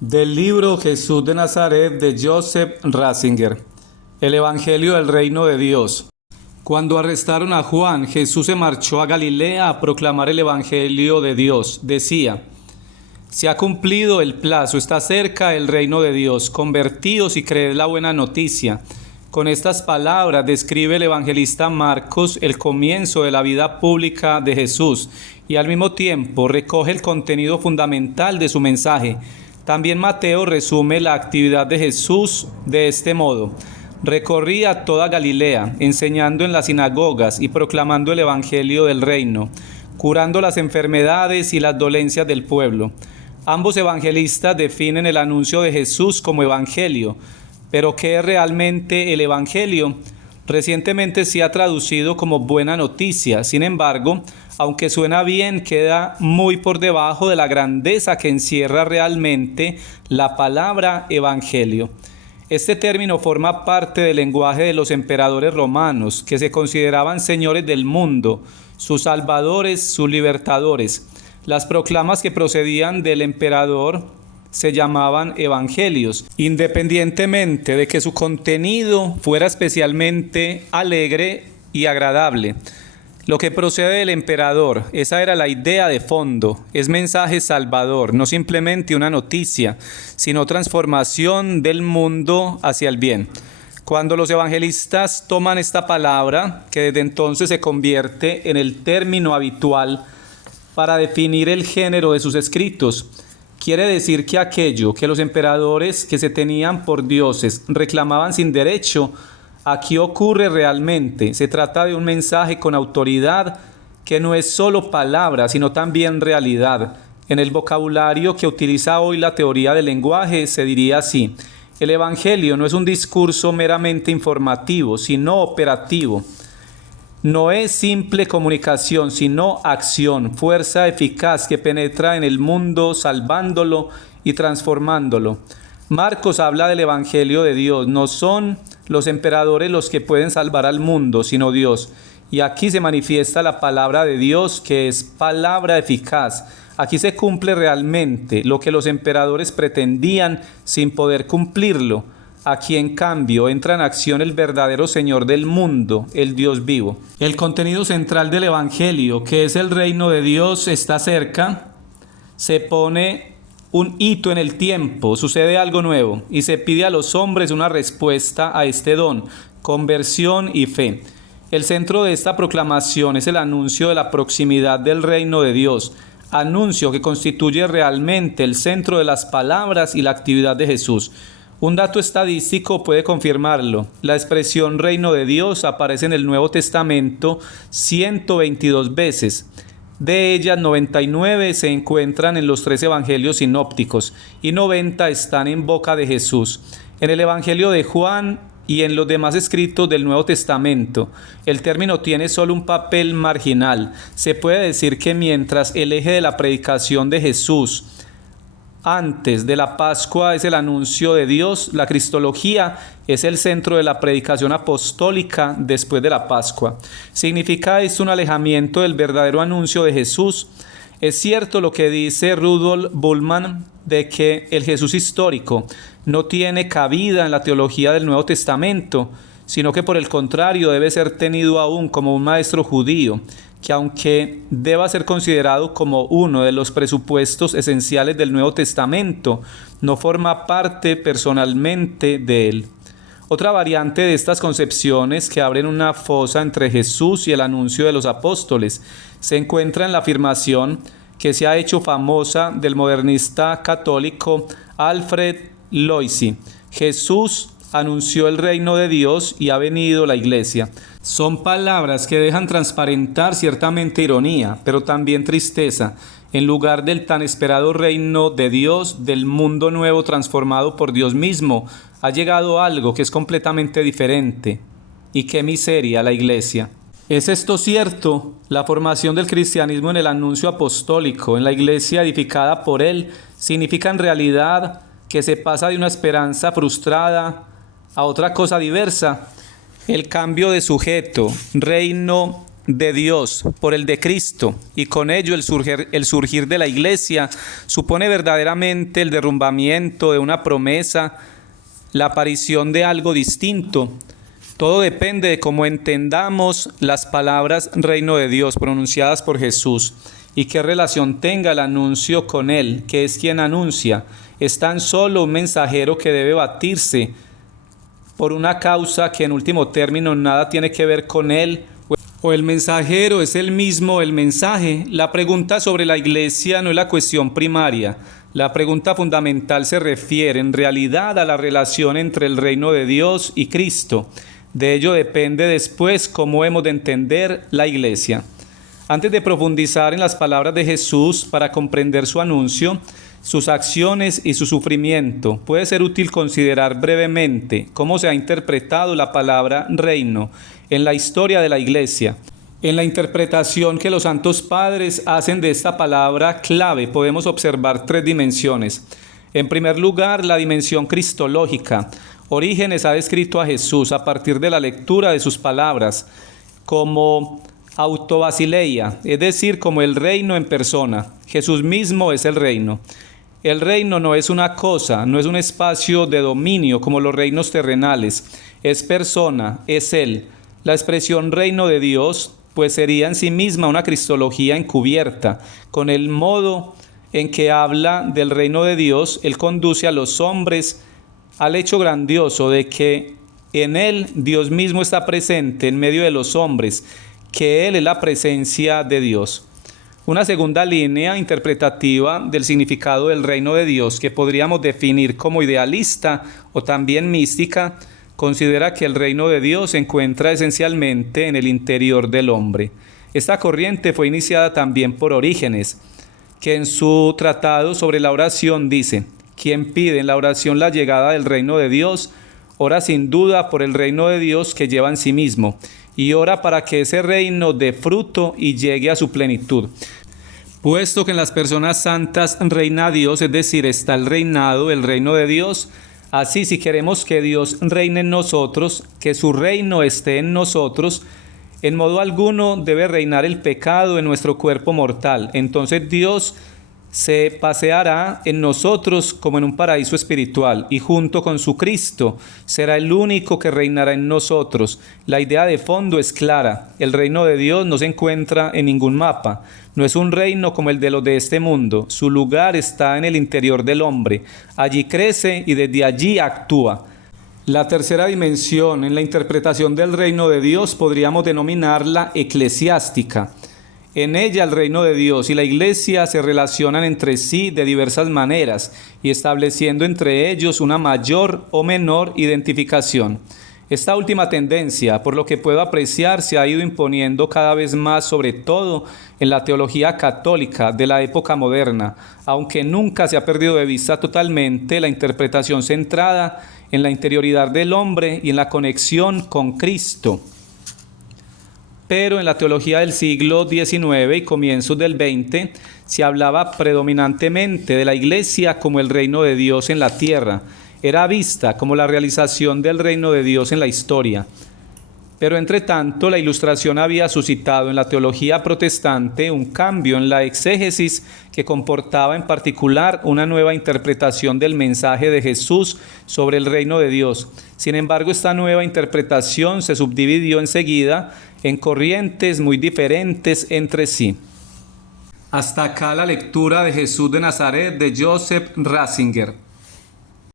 Del libro Jesús de Nazaret de Joseph Ratzinger. El Evangelio del Reino de Dios. Cuando arrestaron a Juan, Jesús se marchó a Galilea a proclamar el Evangelio de Dios. Decía: se ha cumplido el plazo, está cerca el reino de Dios. Convertíos y creed la buena noticia. Con estas palabras describe el evangelista Marcos el comienzo de la vida pública de Jesús y al mismo tiempo recoge el contenido fundamental de su mensaje. También Mateo resume la actividad de Jesús de este modo: recorría toda Galilea, enseñando en las sinagogas y proclamando el evangelio del reino, curando las enfermedades y las dolencias del pueblo. Ambos evangelistas definen el anuncio de Jesús como evangelio. ¿Pero qué es realmente el evangelio? Recientemente se ha traducido como buena noticia. Sin embargo, aunque suena bien, queda muy por debajo de la grandeza que encierra realmente la palabra evangelio. Este término forma parte del lenguaje de los emperadores romanos, que se consideraban señores del mundo, sus salvadores, sus libertadores. Las proclamas que procedían del emperador se llamaban evangelios, independientemente de que su contenido fuera especialmente alegre y agradable. Lo que procede del emperador, esa era la idea de fondo, es mensaje salvador, no simplemente una noticia, sino transformación del mundo hacia el bien. Cuando los evangelistas toman esta palabra, que desde entonces se convierte en el término habitual para definir el género de sus escritos, quiere decir que aquello que los emperadores que se tenían por dioses reclamaban sin derecho, aquí ocurre realmente. Se trata de un mensaje con autoridad que no es solo palabra, sino también realidad. En el vocabulario que utiliza hoy la teoría del lenguaje se diría así: el evangelio no es un discurso meramente informativo, sino operativo. No es simple comunicación, sino acción, fuerza eficaz que penetra en el mundo, salvándolo y transformándolo. Marcos habla del evangelio de Dios. No son los emperadores los que pueden salvar al mundo, sino Dios. Y aquí se manifiesta la palabra de Dios, que es palabra eficaz. Aquí se cumple realmente lo que los emperadores pretendían sin poder cumplirlo. Aquí, en cambio, entra en acción el verdadero Señor del mundo, el Dios vivo. El contenido central del Evangelio, que es el reino de Dios, está cerca. Se pone un hito en el tiempo, sucede algo nuevo, y se pide a los hombres una respuesta a este don, conversión y fe. El centro de esta proclamación es el anuncio de la proximidad del reino de Dios, anuncio que constituye realmente el centro de las palabras y la actividad de Jesús. Un dato estadístico puede confirmarlo. La expresión reino de Dios aparece en el Nuevo Testamento 122 veces. De ellas, 99 se encuentran en los 3 evangelios sinópticos y 90 están en boca de Jesús. En el Evangelio de Juan y en los demás escritos del Nuevo Testamento, el término tiene solo un papel marginal. Se puede decir que mientras el eje de la predicación de Jesús antes de la Pascua es el anuncio de Dios, la cristología es el centro de la predicación apostólica después de la Pascua. ¿Significa esto un alejamiento del verdadero anuncio de Jesús? Es cierto lo que dice Rudolf Bultmann de que el Jesús histórico no tiene cabida en la teología del Nuevo Testamento, sino que por el contrario debe ser tenido aún como un maestro judío, que aunque deba ser considerado como uno de los presupuestos esenciales del Nuevo Testamento, no forma parte personalmente de él. Otra variante de estas concepciones que abren una fosa entre Jesús y el anuncio de los apóstoles se encuentra en la afirmación que se ha hecho famosa del modernista católico Alfred Loisy: Jesús anunció el reino de Dios y ha venido la iglesia. Son palabras que dejan transparentar ciertamente ironía, pero también tristeza. En lugar del tan esperado reino de Dios, del mundo nuevo transformado por Dios mismo, ha llegado algo que es completamente diferente. Y qué miseria, la iglesia. ¿Es esto cierto? La formación del cristianismo en el anuncio apostólico, en la iglesia edificada por él, significa en realidad que se pasa de una esperanza frustrada a otra cosa diversa. El cambio de sujeto, reino de Dios por el de Cristo y con ello el surgir de la iglesia supone verdaderamente el derrumbamiento de una promesa, la aparición de algo distinto. Todo depende de cómo entendamos las palabras reino de Dios pronunciadas por Jesús y qué relación tenga el anuncio con Él, que es quien anuncia. Es tan solo un mensajero que debe batirse por una causa que en último término nada tiene que ver con Él, o el mensajero es el mismo el mensaje. La pregunta sobre la iglesia no es la cuestión primaria. La pregunta fundamental se refiere en realidad a la relación entre el reino de Dios y Cristo. De ello depende después cómo hemos de entender la iglesia. Antes de profundizar en las palabras de Jesús para comprender su anuncio, sus acciones y su sufrimiento, puede ser útil considerar brevemente cómo se ha interpretado la palabra reino en la historia de la iglesia. En la interpretación que los santos padres hacen de esta palabra clave podemos observar tres dimensiones. En primer lugar, la dimensión cristológica. Orígenes ha descrito a Jesús a partir de la lectura de sus palabras como autobasileia, es decir, como el reino en persona. Jesús mismo es el reino. El reino no es una cosa, no es un espacio de dominio como los reinos terrenales. Es persona, es Él. La expresión reino de Dios, pues sería en sí misma una cristología encubierta. Con el modo en que habla del reino de Dios, Él conduce a los hombres al hecho grandioso de que en Él Dios mismo está presente en medio de los hombres, que Él es la presencia de Dios. Una segunda línea interpretativa del significado del reino de Dios, que podríamos definir como idealista o también mística, considera que el reino de Dios se encuentra esencialmente en el interior del hombre. Esta corriente fue iniciada también por Orígenes, que en su tratado sobre la oración dice: quien pide en la oración la llegada del reino de Dios, ora sin duda por el reino de Dios que lleva en sí mismo, y ora para que ese reino dé fruto y llegue a su plenitud. Puesto que en las personas santas reina Dios, es decir, está el reinado, el reino de Dios, así si queremos que Dios reine en nosotros, que su reino esté en nosotros, en modo alguno debe reinar el pecado en nuestro cuerpo mortal. Entonces Dios se paseará en nosotros como en un paraíso espiritual y junto con su Cristo será el único que reinará en nosotros. La idea de fondo es clara. El reino de Dios no se encuentra en ningún mapa. No es un reino como el de los de este mundo. Su lugar está en el interior del hombre. Allí crece y desde allí actúa. La tercera dimensión en la interpretación del reino de Dios podríamos denominarla eclesiástica. En ella el reino de Dios y la iglesia se relacionan entre sí de diversas maneras y estableciendo entre ellos una mayor o menor identificación. Esta última tendencia, por lo que puedo apreciar, se ha ido imponiendo cada vez más, sobre todo en la teología católica de la época moderna, aunque nunca se ha perdido de vista totalmente la interpretación centrada en la interioridad del hombre y en la conexión con Cristo. Pero en la teología del siglo XIX y comienzos del XX se hablaba predominantemente de la iglesia como el reino de Dios en la tierra. Era vista como la realización del reino de Dios en la historia. Pero entre tanto, la Ilustración había suscitado en la teología protestante un cambio en la exégesis que comportaba en particular una nueva interpretación del mensaje de Jesús sobre el reino de Dios. Sin embargo, esta nueva interpretación se subdividió enseguida en corrientes muy diferentes entre sí. Hasta acá la lectura de Jesús de Nazaret de Joseph Ratzinger.